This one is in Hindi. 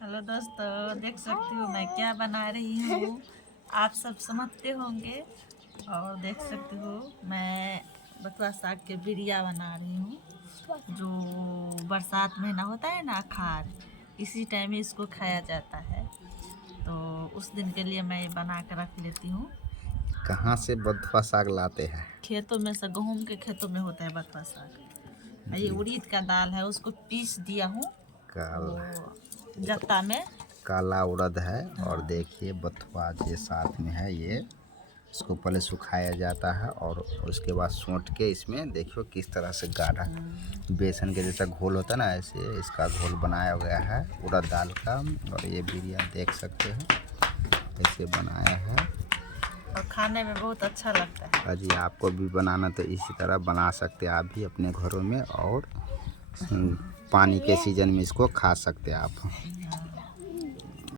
हेलो दोस्तों, देख सकती हो मैं क्या बना रही हूँ। आप सब समझते होंगे। और देख सकते हो मैं बथुआ साग के बिरिया बना रही हूँ। जो बरसात महीना होता है ना, अखार, इसी टाइम में इसको खाया जाता है। तो उस दिन के लिए मैं ये बना कर रख लेती हूँ। कहाँ से बथुआ साग लाते हैं? खेतों में से, गेहूं के खेतों में होता है बथुआ साग। और ये जी। उड़द का दाल है, उसको पीस दिया हूँ काल वो जत्ता में। काला उड़द है। और हाँ। देखिए बथुआ ये साथ में है। ये इसको पहले सुखाया जाता है और उसके बाद सोंट के इसमें देखियो किस तरह से गाढ़ा बेसन के जैसा घोल होता है ना, ऐसे इसका घोल बनाया गया है उड़द दाल का। और ये बिरयानी देख सकते हो ऐसे बनाया है। और खाने में बहुत अच्छा लगता है। अजी आपको भी बनाना तो इसी तरह बना सकते हैं आप भी अपने घरों में। और पानी के सीजन में इसको खा सकते हैं आप।